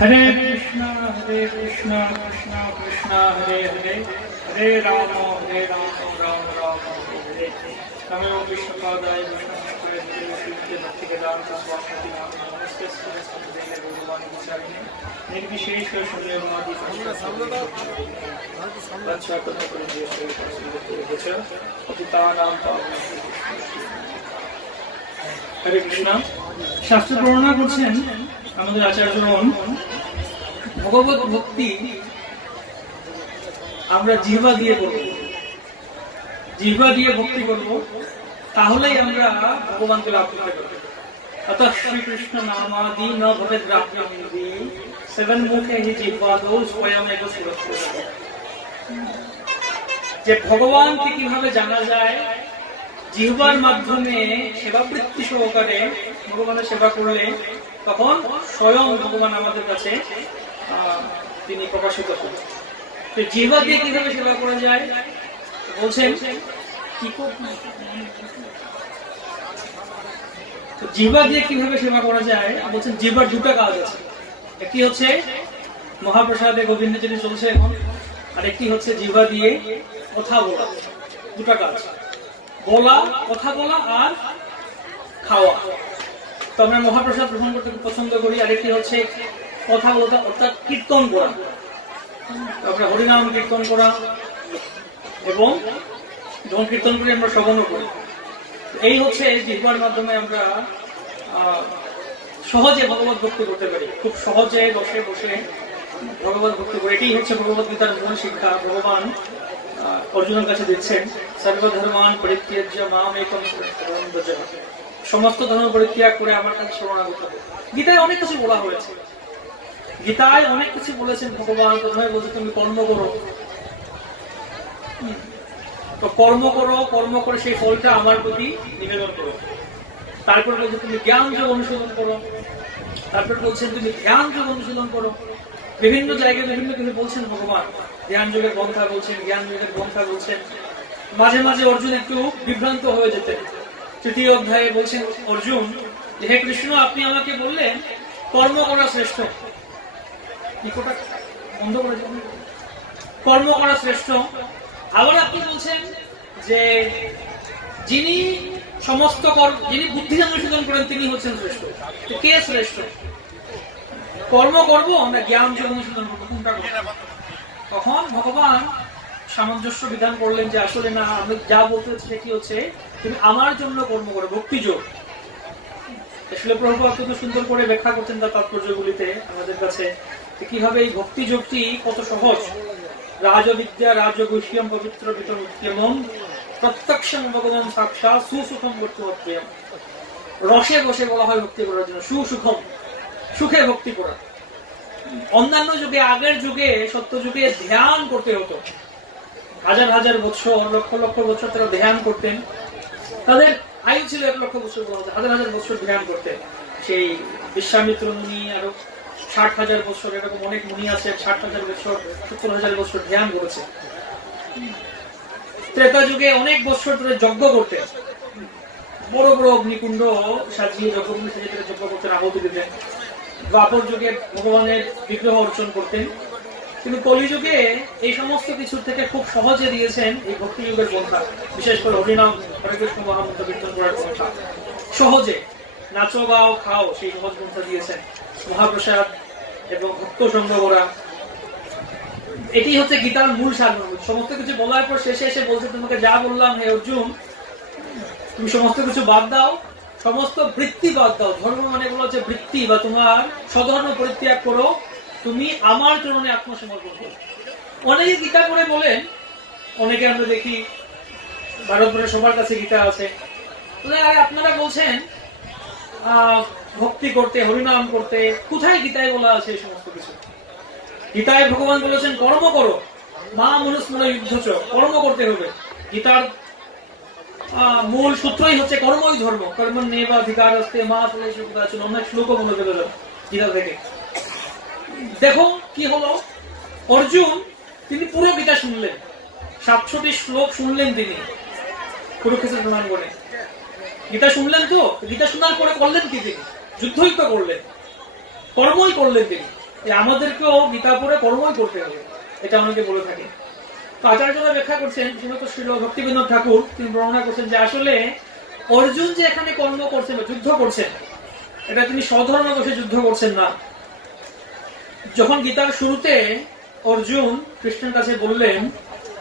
হরে কৃষ্ণ হরে কৃষ্ণ কৃষ্ণ কৃষ্ণ, হরে হরে হরে রাম হরে রাম রাম রাম, হরে হরে। তমেব বিশ্বপাদায় নির্বিশেষ হরে কৃষ্ণ। শাস্ত্র বর্ণনা করছেন আমাদের আচার্যগণ ভগবত ভক্তি আমরা জিহ্বা দিয়ে করব। জিহ্বা দিয়ে ভক্তি করব, তাহলেই আমরা ভগবানকে লাভ করতে পারব। অত শ্রীকৃষ্ণ নামাদি সেভেন মুখে হি জিহ্বা দো স্বয়ং যে ভগবানকে কীভাবে জানা যায় জিহ্বার মাধ্যমে সেবাবৃত্তি সহকারে ভগবানের সেবা করলে তখন স্বয়ং ভগবান আমাদের কাছে তিনি প্রকাশিত হন। তো জিহ্বা দিয়ে কীভাবে সেবা করা যায়? বলছেন জিহ্বা দিয়ে কীভাবে সেবা করা যায়? বলছেন, জিহ্বার দুটা কাজ আছে। একটি হচ্ছে মহাপ্রসাদে গোবিন্দ চলছে এখন আর একটি হচ্ছে জিহ্বা দিয়ে কথা বলা। দুটা কাজ। বলা, কথা বলা আর খাওয়া। তো আমরা মহাপ্রসাদ গ্রহণ করতে খুব পছন্দ করি। আর একটি হচ্ছে কথা বলতে অর্থাৎ কীর্তন করা। আমরা হরিনাম কীর্তন করা এবং যখন কীর্তন করি, আমরা শ্রবণও করি। এই হচ্ছে জিহ্বার মাধ্যমে আমরা সহজে ভগবত ভক্তি করতে পারি। খুব সহজে বসে বসে ভগবত ভক্তি করি। এটাই হচ্ছে ভগবত গীতার মূল শিক্ষা, ভগবান অর্জুনের কাছে দিচ্ছেন সর্বধর্মান পরিত্যাজ্য মাম একম সমস্ত ধর্ম পরিত্যাগ করে আমার কাছে শরণাগত গীতায় অনেক কিছু বলা হয়েছে। গীতায় অনেক কিছু বলেছেন ভগবান, প্রথমে বলছে তুমি কর্ম করো। তো কর্ম করো, কর্ম করে সেই ফলটা আমার প্রতি নিবেদন করো। তারপর বলছে তুমি জ্ঞান যোগ অনুশীলন করো। তারপর বলছেন তুমি ধ্যান যোগ অনুশীলন করো। বিভিন্ন জায়গায় বিভিন্ন কিছু বলছেন ভগবান। ধ্যান যোগের গ্রন্থা বলছেন জ্ঞান যোগের গ্রন্থা বলছেন। মাঝে মাঝে অর্জুন একটু বিভ্রান্ত হয়ে যেতেন। তৃতীয় অধ্যায়ে বলছেন অর্জুন যে, হে কৃষ্ণ আপনি আমাকে বললেন কর্ম করা শ্রেষ্ঠ। বন্ধ করে কর্ম করা শ্রেষ্ঠ। আবার আপনি বলছেন যে যিনি সমস্ত কর্ম যিনি বুদ্ধি অনুশীলন করেন তিনি হচ্ছেন শ্রেষ্ঠ। কে শ্রেষ্ঠ? কর্ম করব, আমরা জ্ঞান যোগ অনুশীলন করব, কোনটা করব? তখন ভগবান সামঞ্জস্য বিধান করলেন যে আসলে না, আমি যা বলতে হচ্ছে সেটি হচ্ছে, তুমি আমার জন্য কর্ম করো ভক্তি যোগ আসলে প্রভু অত্যন্ত সুন্দর করে ব্যাখ্যা করতেন তার তাৎপর্যগুলিতে আমাদের কাছে কীভাবে এই ভক্তি যোগটি কত সহজ। রাজবিদ্যা রাজগুষ্যম পবিত্র বিতম প্রত্যক্ষম ভগবান সাক্ষাৎ সুসুখম করতে রসে বসে বলা হয় ভক্তি করার জন্য, সুসুখম। সুখে ভক্তি করা। অন্যান্য যুগে, আগের যুগে, সত্য যুগে ধ্যান করতে হতো। হাজার হাজার বছর, লক্ষ লক্ষ বছর তারা ধ্যান করতেন। তাদের আয়ু ছিল এক লক্ষ বছর হাজার হাজার বছর ধ্যান করতেন। সেই বিশ্বামিত্র মুনি আরও ষাট হাজার বছর, এরকম অনেক মুনি আছে ষাট হাজার বছর, সত্তর হাজার বছর ধ্যান করেছে ত্রেতা যুগে অনেক বছর ধরে যজ্ঞ করতেন। বড় বড় অগ্নিকুণ্ড সাজিয়ে যজ্ঞকুণ্ড সাজিয়ে যজ্ঞ করতেন, আহতি দিতেন দ্বাপর যুগে ভগবানের বিগ্রহ অর্চন করতেন। কিন্তু কলিযুগে এই সমস্ত কিছু থেকে খুব সহজে দিয়েছেন এই ভক্তি যুগের পন্থা, বিশেষ করে হরিনাম হরে কৃষ্ণ মহামন্ত্র কীর্তন করার পন্থা। সহজে নাচো, গাও, খাও সেই সহজ পন্থা দিয়েছেন মহাপ্রসাদ এবং ভক্ত সংগ্রহ করা এটি হচ্ছে গীতার মূল সারমর্ম। সমস্ত কিছু বলার পর শেষে এসে বলছে, তোমাকে যা বললাম হে অর্জুন, তুমি সমস্ত কিছু বাদ দাও সমস্ত বৃত্তি বাদ দাও। ধর্ম মানে গুলো হচ্ছে বৃত্তি বা তোমার স্বধর্ম পরিত্যাগ করো। তুমি আমার চরণে আত্মসমর্পণ করো। অনেকে গীতা করে বলেন অনেকে আমরা দেখি ভারতবর্ষের সবার কাছে গীতা আছে। আপনারা বলছেন ভক্তি করতে হরিনাম করতে কোথায় গীতায় বলা আছে এই সমস্ত কিছু? গীতায় ভগবান বলেছেন কর্ম করো। মা মনুষ্মন যুদ্ধ চ, কর্ম করতে হবে। গীতার মূল সূত্রই হচ্ছে কর্মই ধর্ম। কর্ম নেবা অধিকার আসতে মা ফলে সুখাচন অনেক শ্লোক মনে করে গীতা থেকে। দেখো কি হলো? অর্জুন, তিনি পুরো গীতা শুনলেন। সাতশোটি শ্লোক শুনলেন তিনি। কুরুক্ষেত্র প্রণাঙ্গনে গীতা শুনলেন তো? গীতা শোনার পরে করলেন কি তিনি? যুদ্ধই তো করলেন। কর্মই করলেন তিনি। আমাদেরকেও গীতা পড়ে কর্মই করতে হবে। এটা অনেকে বলে থাকে। আচার্যরা ব্যাখ্যা করছেন শ্রীমত শিল ভক্তিবিনোদ ঠাকুর। তিনি বর্ণনা করছেন যে আসলে অর্জুন যে এখানে কর্ম করছেন বা যুদ্ধ করছেন, এটা তিনি স্বধর্মে বসে যুদ্ধ করছেন না। যখন গীতার শুরুতে অর্জুন কৃষ্ণের কাছে বললেন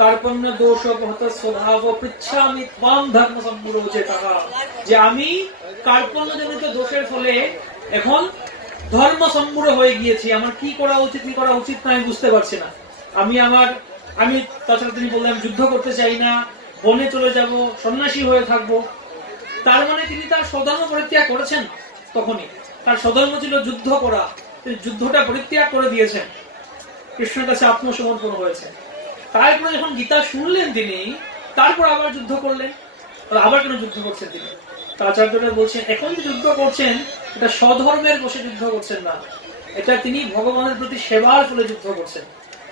কার্পণ্য দোষ ভত স্বভাব পৃচ্ছামি ত্বাম ধর্ম সম্মূঢ় তাহা। যে আমি কার্পণ্যজনিত দোষের ফলে এখন ধর্ম সম্মূঢ় হয়ে গিয়েছি। আমার কি করা উচিত, কি করা উচিত না আমি বুঝতে পারছি না। আমি আমার আমি তাছাড়া তিনি বললেন যুদ্ধ করতে চাই না, বনে চলে যাব, সন্ন্যাসী হয়ে থাকব। তার মানে তিনি তার স্বধর্ম পরিত্যাগ করেছেন তখনই। তার স্বধর্ম ছিল যুদ্ধ করা। তিনি যুদ্ধটা পরিত্যাগ করে দিয়েছেন। কৃষ্ণের কাছে আত্মসমর্পণ হয়েছে। তারপরে যখন গীতা শুনলেন তিনি, তারপর আবার যুদ্ধ করলেন। আবার কেন যুদ্ধ করছেন তিনি? আচার্যরা বলছেন, এখন যে যুদ্ধ করছেন, এটা স্বধর্মের বসে যুদ্ধ করছেন না। এটা তিনি ভগবানের প্রতি সেবার ফলে যুদ্ধ করছেন।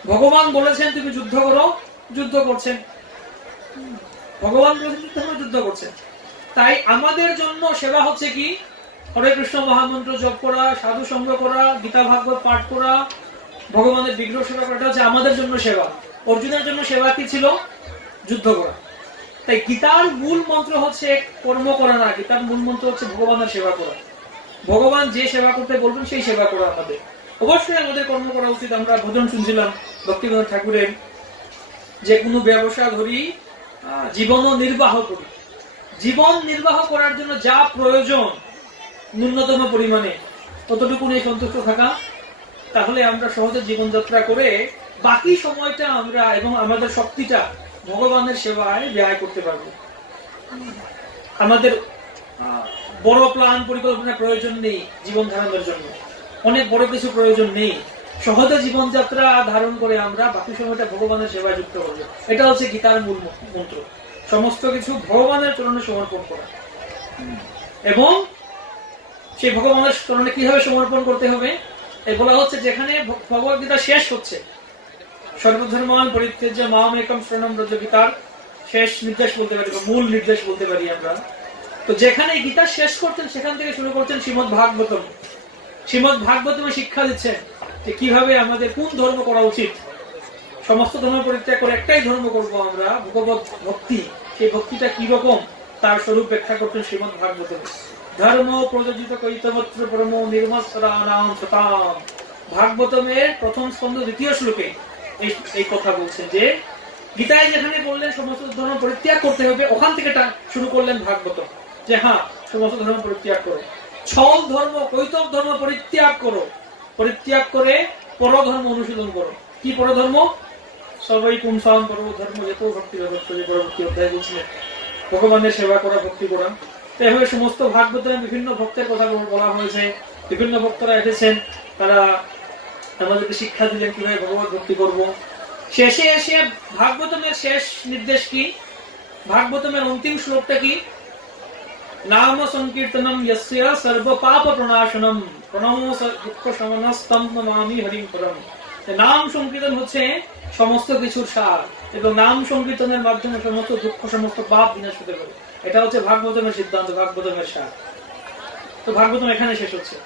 ভগবান বলেছেন, তুমি যুদ্ধ করো। যুদ্ধ করছেন। ভগবান বলেছেন যুদ্ধ করো যুদ্ধ করছেন তাই আমাদের জন্য সেবা হচ্ছে কি? হরে কৃষ্ণ মহামন্ত্র জপ করা, সাধু সঙ্গ করা, গীতা ভাগবত পাঠ করা, ভগবানের বিগ্রহ সেবা করাটা হচ্ছে আমাদের জন্য সেবা। অর্জুনের জন্য সেবা কি ছিল? যুদ্ধ করা। তাই গীতার মূল মন্ত্র হচ্ছে কর্ম করা না। গীতার মূল মন্ত্র হচ্ছে ভগবানের সেবা করা। ভগবান যে সেবা করতে বলবেন, সেই সেবা করা আমাদের। অবশ্যই আমাদের কর্ম করা উচিত। আমরা ভজন শুনছিলাম ভক্তিবিনোদ ঠাকুরের যে কোনো ব্যবসা ধরি জীবন নির্বাহ করি। জীবন নির্বাহ করার জন্য যা প্রয়োজন ন্যূনতম পরিমাণে ততটুকু নিয়ে সন্তুষ্ট থাকা, তাহলে আমরা সহজে জীবনযাত্রা করে বাকি সময়টা আমরা এবং আমাদের শক্তিটা ভগবানের সেবায় ব্যয় করতে পারব। আমাদের বড় প্ল্যান পরিকল্পনা প্রয়োজন নেই জীবন ধারণের জন্য। অনেক বড় কিছু প্রয়োজন নেই। সহজে জীবনযাত্রা ধারণ করে আমরা বাকি সময়টা ভগবানের সেবায় যুক্ত করব এটা হচ্ছে গীতার মূল মন্ত্র। সমস্ত কিছু ভগবানের চরণে সমর্পণ করা। এবং সেই ভগবানের চরণে কীভাবে সমর্পণ করতে হবে? এই বলা হচ্ছে যেখানে ভগবত গীতা শেষ হচ্ছে, সর্বধর্মান পরিত্যাজ্য মাম একম শরণম ব্রজ গীতার শেষ নির্দেশ বলতে পারি বা মূল নির্দেশ বলতে পারি আমরা। তো যেখানে গীতা শেষ করতেন, সেখান থেকে শুরু করতেন শ্রীমদ ভাগবতম শ্রীমদ ভাগবতমে শিক্ষা দিচ্ছেন যে কীভাবে আমাদের কোন ধর্ম করা উচিত। সমস্ত ধর্ম পরিত্যাগ করে একটাই ধর্ম করব আমরা, ভগবত ভক্তি। সেই ভক্তিটা কি রকম তার স্বরূপ ব্যাখ্যা করতেন শ্রীমদ ভাগবতম। ধর্ম প্রযোজিত কৈতবত্র পরম নির্মৎসরানাম সতাম। ভাগবতমের প্রথম স্কন্ধ দ্বিতীয় শ্লোকে এই এই কথা বলছেন যে, গীতায় যেখানে বললেন সমস্ত ধর্ম পরিত্যাগ করতে হবে, ওখান থেকে শুরু করলেন ভাগবত যে হ্যাঁ সমস্ত ধর্ম পরিত্যাগ করো। ছল ধর্ম কৈতব ধর্ম পরিত্যাগ করো। পরিত্যাগ করে পরধর্ম অনুশীলন করো। কি পরধর্ম? সবাই পুংসান পরব ধর্ম যেত ভক্তি যে পরবর্তী অধ্যায় বলছিলেন। ভগবানের সেবা করা, ভক্তি করা। তো এভাবে সমস্ত ভাগবতে বিভিন্ন ভক্তের কথা বলা হয়েছে। বিভিন্ন ভক্তরা এসেছেন। তারা আমাদেরকে শিক্ষা দিলেন কীভাবে ভগবত ভক্তি করব। শেষে এসে ভাগবতমের শেষ নির্দেশ কি? ভাগবতমের অন্তিম শ্লোকটা কি? নাম সংকীর্তনম যস্য সর্ব পাপ প্রণাশনম প্রণমো শমনস্তম নমামি হরিম পরম নাম সংকীর্তন হচ্ছে সমস্ত কিছুর সার, এবং নাম সংকীর্তনের মাধ্যমে সমস্ত দুঃখ, সমস্ত পাপ বিনাশ হতে পারে। এটা হচ্ছে ভাগবতমের সিদ্ধান্ত, ভাগবতমের সার। তো ভাগবতম এখানে শেষ হচ্ছে।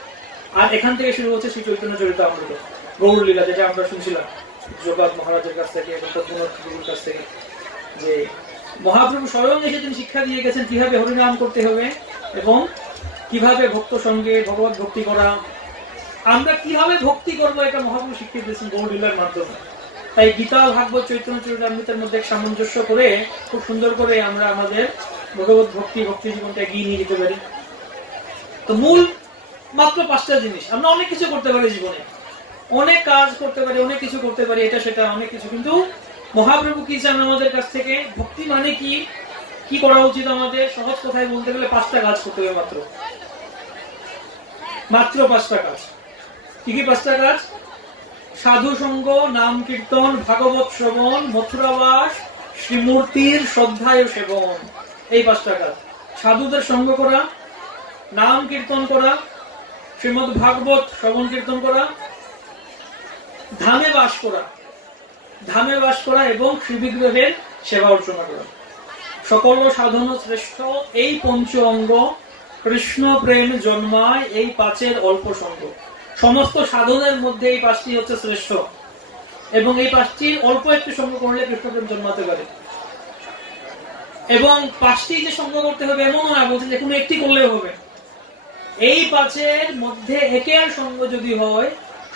আর এখান থেকে শুরু হচ্ছে শ্রী চৈতন্য চরিত অমৃত গৌর লীলা যেটা আমরা শুনছিলাম। যোগাত মহারাজের কাছ থেকে, এবং পদ্মনাথ কাছ থেকে, যে মহাপ্রভু স্বয়ং এসে তিনি শিক্ষা দিয়ে গেছেন, কীভাবে হরিনাম করতে হবে এবং কীভাবে ভক্ত সঙ্গে ভগবত ভক্তি করা। আমরা কীভাবে ভক্তি করব এটা মহাপ্রভু শিখিয়ে দিয়েছেন গৌর লীলার মাধ্যমে। তাই গীতা, ভাগবত, চৈতন্য চরিতামৃতের মধ্যে সামঞ্জস্য করে, খুব সুন্দর করে আমরা আমাদের ভগবত ভক্তি ভক্তি জীবনটা এগিয়ে নিয়ে যেতে পারি। তো মূল মাত্র পাঁচটা জিনিস, আমরা অনেক কিছু করতে পারি জীবনে। অনেক কাজ করতে পারি, অনেক কিছু করতে পারি, এটা, সেটা, অনেক কিছু, কিন্তু মহাপ্রভু কি চান আমাদের কাছ থেকে? ভক্তি মানে কি? কি করা উচিত আমাদের? সহজ কথায় বলতে গেলে পাঁচটা কাজ করতে হবে মাত্র। মাত্র পাঁচটা কাজ। কি কি পাঁচটা কাজ? সাধু সঙ্গ, নাম কীর্তন, ভাগবত শ্রবণ, মথুরাবাস, শ্রীমূর্তির শ্রদ্ধায় সেবন। এই পাঁচটা কাজ। সাধুদের সঙ্গ করা, নাম কীর্তন করা, শ্রীমদ ভাগবত শ্রবণ কীর্তন করা, ধামে বাস করা। ধামে বাস করা এবং শ্রীবিগ্রহের সেবা অর্চনা করা। সকল সাধন শ্রেষ্ঠ, এই পঞ্চ অঙ্গ। কৃষ্ণ প্রেম জন্মায় এই পাঁচের অল্প সঙ্গ। সমস্ত সাধনের মধ্যে এই পাঁচটি হচ্ছে শ্রেষ্ঠ এবং এই পাঁচটি অল্প একটু সঙ্গ করলে কৃষ্ণপ্রেম জন্মাতে পারে। এবং পাঁচটি যে সঙ্গ করতে হবে এমন নয় বলছে যে কোনো একটি করলেও হবে। এই পাঁচের মধ্যে একের সঙ্গ যদি হয়,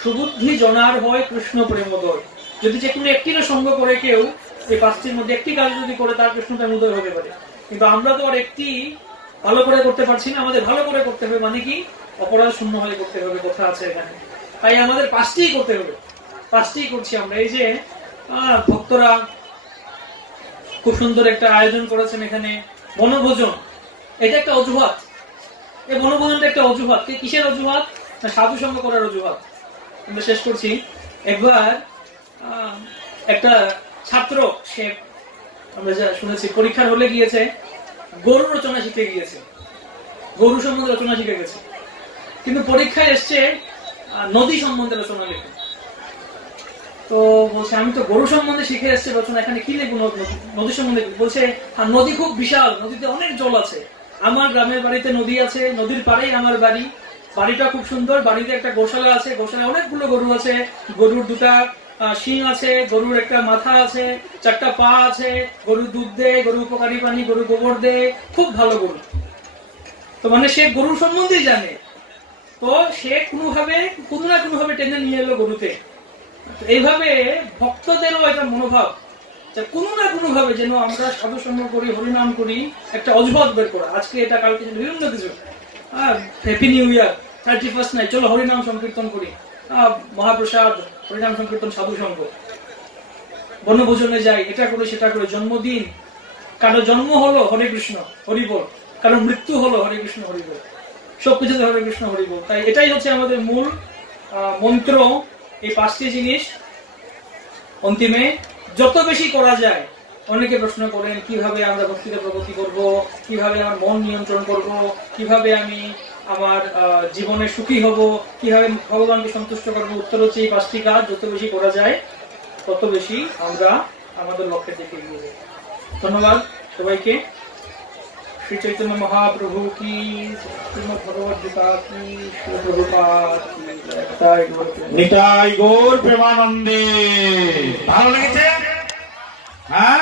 সুবুদ্ধি জনার হয় কৃষ্ণ প্রেমোদয়। যদি যে কোনো একটিরও সঙ্গ করে কেউ এই পাঁচটির মধ্যে একটি কাজ যদি করে, তার কৃষ্ণ প্রেমোদয় হতে পারে। কিন্তু আমরা তো আর একটি ভালো করে করতে পারছি না, আমাদের ভালো করে করতে হবে মানে কি? অপরাধ শূন্য হয়ে করতে হবে, কথা আছে এখানে। তাই আমাদের পাঁচটিই করতে হবে। পাঁচটিই করছি আমরা। এই যে ভক্তরা খুব সুন্দর একটা আয়োজন করেছেন এখানে, বনভোজন। এটা একটা অজুহাত। এই বনভোজনটা একটা অজুহাত। কিসের অজুহাত? না সাধু সঙ্গ করার অজুহাত। আমরা শেষ করছি। একবার একটা ছাত্র, সে আমরা যা শুনেছি, পরীক্ষার হলে গিয়েছে গরু রচনা শিখে গিয়েছে। গরু সম্বন্ধে রচনা শিখে গেছে। কিন্তু পরীক্ষায় এসছে নদী সম্বন্ধে রচনা লিখে। তো বলছে, আমি তো গরু সম্বন্ধে শিখে এসছে রচনা এখানে কি লিখব? নদী সম্বন্ধে বলছে, আর নদী খুব বিশাল, নদীতে অনেক জল আছে। আমার গ্রামের বাড়িতে নদী আছে, নদীর পাড়েই আমার বাড়ি। বাড়িটা খুব সুন্দর, বাড়িতে একটা গোশালা আছে, গোশালায় অনেকগুলো গরু আছে। গরুর দুটা শিং আছে, গরুর একটা মাথা আছে, চারটা পা আছে গরু দুধ দেয় গরু উপকারী পানি গরু গোবর দেয় খুব ভালো গরু। তো মানে সে গরুর সম্বন্ধেই জানে। তো সে কোনোভাবে, কোনো না কোনোভাবে টেনে নিয়ে এলো গরুতে। এইভাবে ভক্তদেরও একটা মনোভাব কোনো না কোনো ভাবে যেন আমরা সাধু সঙ্গ করি, হরিনাম করি, একটা অজুহাত বের করা। আজকে এটা, কালকে বিভিন্ন কিছু। হ্যাঁ happy new year thirty first নাই চলো হরিনাম সংকীর্তন করি। মহাপ্রসাদ হরিনাম সংকীর্তন সাধু সঙ্গ বনভোজনে যাই, এটা করে, সেটা করে, জন্মদিন। কারও জন্ম হলো হরে কৃষ্ণ হরিবল কারও মৃত্যু হলো হরে কৃষ্ণ হরিবল সবকিছুতে হরে কৃষ্ণ হরিবল তাই এটাই হচ্ছে আমাদের মূল মন্ত্র, এই পাঁচটি জিনিস। অন্তিমে, যত বেশি করা যায়, অনেকে প্রশ্ন করেন, কীভাবে আমরা ভক্তিতে প্রগতি করব? কীভাবে আমার মন নিয়ন্ত্রণ করব? কীভাবে আমি আমার জীবনে সুখী হব, কীভাবে ভগবানকে সন্তুষ্ট করব, উত্তর হচ্ছে এই পাঁচটি কাজ, যত বেশি করা যায়, তত বেশি আমরা আমাদের লক্ষ্যের দিকে এগিয়ে যাব। ধন্যবাদ সবাইকে। শ্রী চৈতন্য মহাপ্রভু কি শ্রীমদ ভগবদ গীতা কি। নিতাই গৌর প্রেমানন্দে। ভালো লেগেছে? হ্যাঁ?